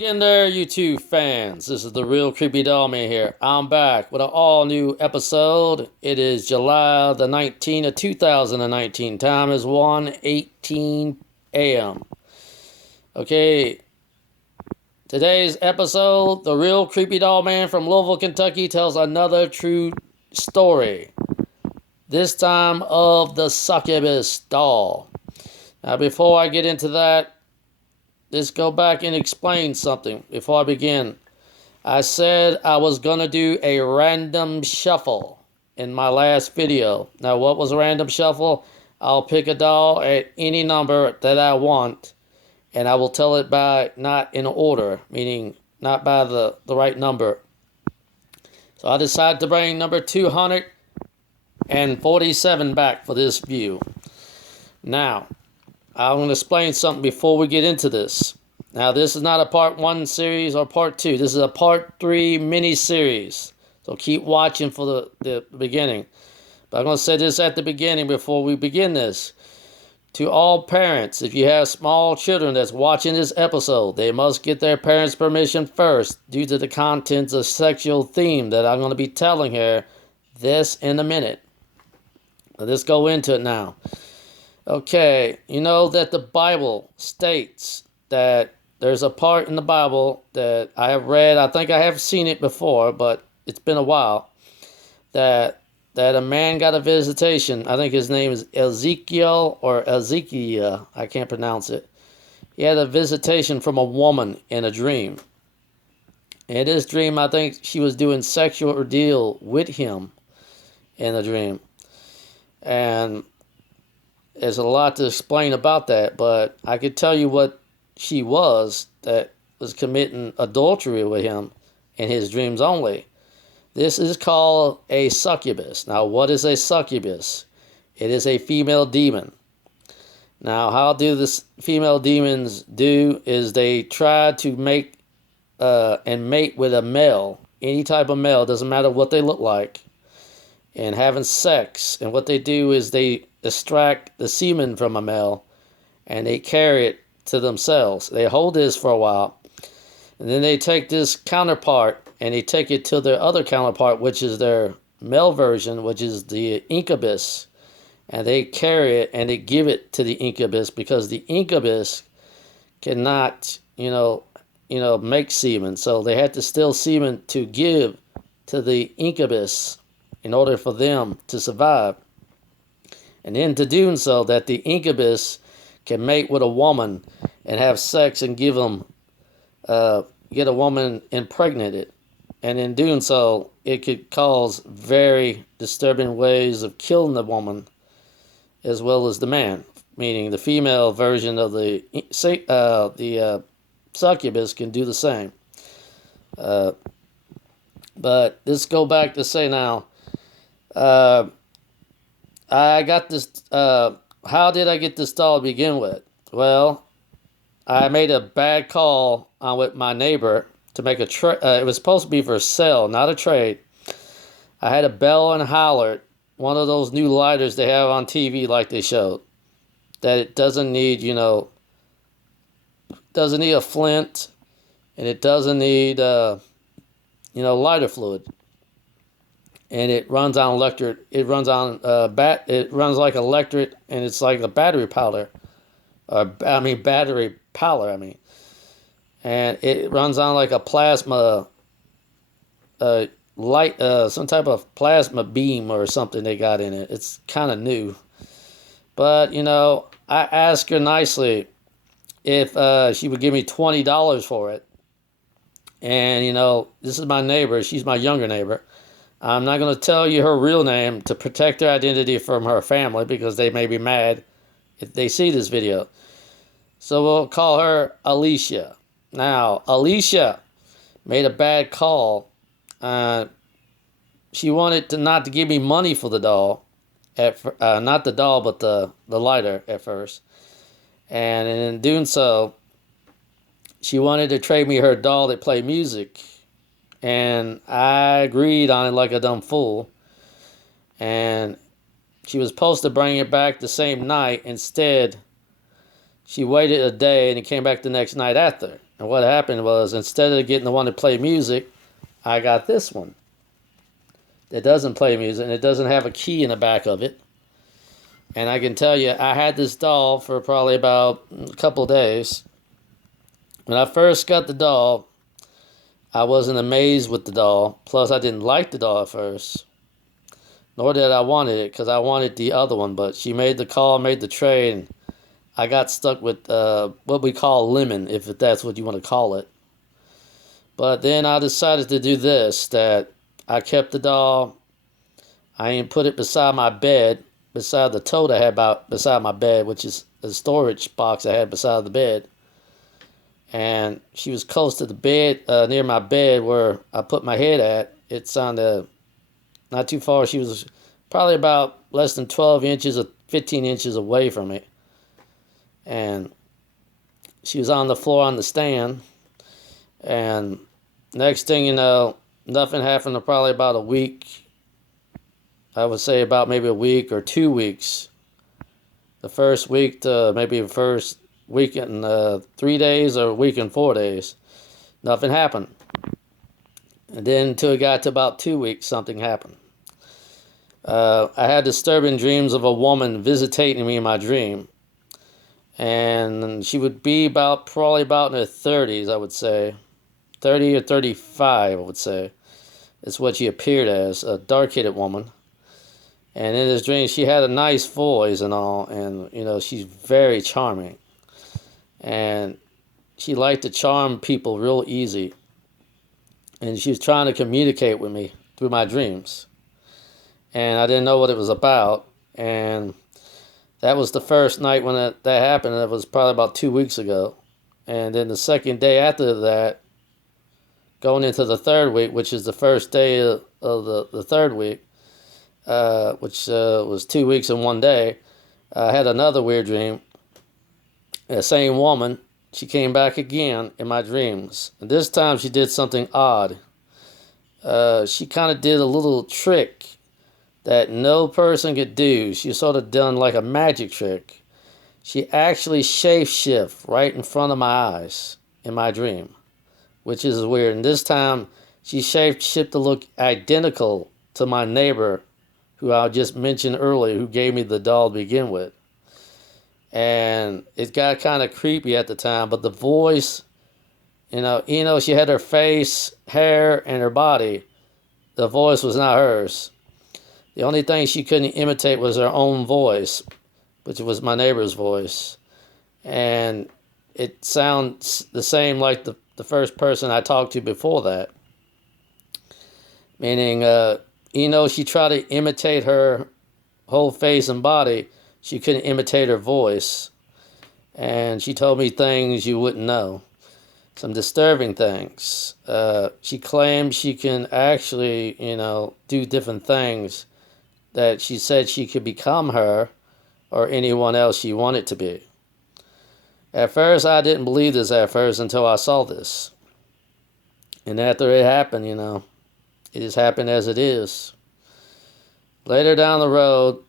Again there, YouTube fans. This is the real Creepy Doll Man here. I'm back with an all-new episode. It is July the 19th of 2019. Time is 1:18 a.m. Okay, today's episode, the real Creepy Doll Man from Louisville, Kentucky tells another true story. This time of the succubus doll. Now, before I get into that, let's go back and explain something before I begin. I said I was going to do a random shuffle in my last video. Now, what was a random shuffle? I'll pick a doll at any number that I want, and I will tell it by not in order, meaning not by the right number. So I decided to bring number 247 back for this view. Now, I'm going to explain something before we get into this. Now, this is not a part 1 series or part 2. This is a part 3 mini-series. So keep watching for the beginning. But I'm going to say this at the beginning before we begin this. To all parents, if you have small children that's watching this episode, they must get their parents' permission first due to the contents of sexual theme that I'm going to be telling here this in a minute. Let's go into it now. Okay, you know that the Bible states that there's a part in the Bible that I have read, I think I have seen it before, but it's been a while, that a man got a visitation. I think his name is Ezekiel or Ezekiel, I can't pronounce it. He had a visitation from a woman in a dream. In this dream, I think she was doing sexual ordeal with him in a dream. And there's a lot to explain about that, but I could tell you what she was that was committing adultery with him in his dreams only. This is called a succubus. Now, what is a succubus? It is a female demon. Now, how do the female demons do is they try to make and mate with a male, any type of male, doesn't matter what they look like, and having sex. And what they do is they extract the semen from a male and they carry it to themselves. They hold this for a while, and then they take this counterpart and they take it to their other counterpart, which is their male version, which is the incubus, and they carry it and they give it to the incubus because the incubus cannot, make semen. So they had to steal semen to give to the incubus in order for them to survive. And in to doing so, that the incubus can mate with a woman and have sex and give them, get a woman impregnated. And in doing so, it could cause very disturbing ways of killing the woman as well as the man, meaning the female version of the succubus can do the same. But let's go back to say now, I got this, how did I get this doll to begin with? Well, I made a bad call with my neighbor to make a trade. It was supposed to be for sale, not a trade. I had a Bell and Howard, one of those new lighters they have on TV like they showed, that it doesn't need, doesn't need a flint, and it doesn't need, lighter fluid. And it runs on electric. It runs on It runs like electric, and it's like a battery powder, battery power. And it runs on like a plasma light, some type of plasma beam or something they got in it. It's kind of new, but I asked her nicely if she would give me $20 for it. And this is my neighbor. She's my younger neighbor. I'm not going to tell you her real name to protect her identity from her family because they may be mad if they see this video. So we'll call her Alicia. Now, Alicia made a bad call. She wanted not to give me money for the doll. Not the doll, but the lighter at first. And in doing so, she wanted to trade me her doll that played music. And I agreed on it like a dumb fool. And she was supposed to bring it back the same night. Instead, she waited a day and he came back the next night after. And what happened was, instead of getting the one to play music, I got this one that doesn't play music, and it doesn't have a key in the back of it. And I can tell you, I had this doll for probably about a couple of days. When I first got the doll, I wasn't amazed with the doll. Plus, I didn't like the doll at first. Nor did I want it, because I wanted the other one. But she made the call, made the trade, and I got stuck with what we call lemon, if that's what you want to call it. But then I decided to do this, that I kept the doll. I ain't put it beside my bed, beside the tote I had beside my bed, which is a storage box I had beside the bed. And she was close to the bed, near my bed where I put my head at. It's on the, not too far. She was probably about less than 12 inches or 15 inches away from it. And she was on the floor on the stand. And next thing you know, nothing happened for probably about a week. I would say about maybe a week or 2 weeks. The first week to maybe the first week and 3 days, or a week and 4 days. Nothing happened. And then until it got to about 2 weeks, something happened. I had disturbing dreams of a woman visitating me in my dream. And she would be probably about in her 30s, I would say. 30 or 35, I would say. It's what she appeared as, a dark-headed woman. And in this dream, she had a nice voice and all, and, she's very charming. And she liked to charm people real easy. And she was trying to communicate with me through my dreams. And I didn't know what it was about. And that was the first night when that happened. It was probably about 2 weeks ago. And then the second day after that, going into the third week, which is the first day of the third week, which was 2 weeks and 1 day, I had another weird dream. The same woman, she came back again in my dreams. And this time she did something odd. She kind of did a little trick that no person could do. She sort of done like a magic trick. She actually shape-shift right in front of my eyes in my dream, which is weird. And this time she shape-shifted to look identical to my neighbor, who I just mentioned earlier, who gave me the doll to begin with. And it got kind of creepy at the time, but the voice, she had her face, hair, and her body. The voice was not hers. The only thing she couldn't imitate was her own voice, which was my neighbor's voice. And it sounds the same like the first person I talked to before that. Meaning, she tried to imitate her whole face and body. She couldn't imitate her voice. And she told me things you wouldn't know. Some disturbing things. She claimed she can actually, do different things that she said she could become her or anyone else she wanted to be. At first, I didn't believe this at first until I saw this. And after it happened, it just happened as it is. Later down the road,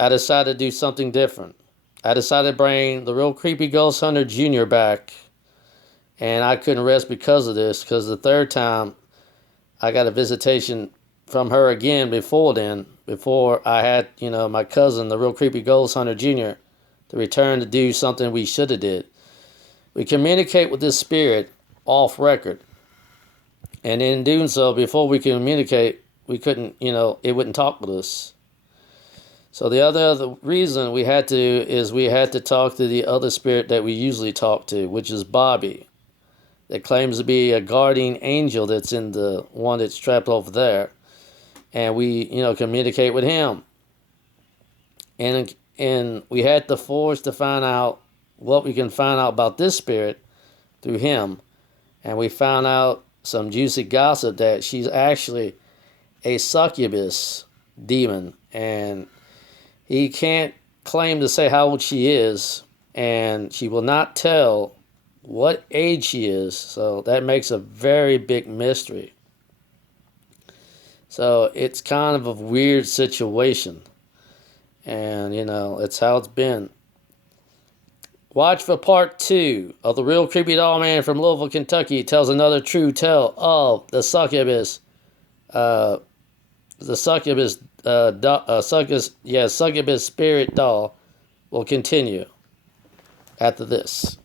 I decided to do something different. I decided to bring the real creepy ghost hunter Jr. back. And I couldn't rest because of this, because the third time I got a visitation from her again before I had, my cousin, the real creepy ghost hunter Jr., to return to do something we should have did. We communicate with this spirit off record. And in doing so, before we communicate, we couldn't, it wouldn't talk with us. So the other reason we had to talk to the other spirit that we usually talk to, which is Bobby, that claims to be a guardian angel that's in the one that's trapped over there. And we, communicate with him. And we had to force to find out what we can find out about this spirit through him. And we found out some juicy gossip that she's actually a succubus demon. And he can't claim to say how old she is. And she will not tell what age she is. So that makes a very big mystery. So it's kind of a weird situation. And, it's how it's been. Watch for part 2 of The Real Creepy Doll Man from Louisville, Kentucky tells another true tale of the succubus. Succubus spirit doll will continue after this.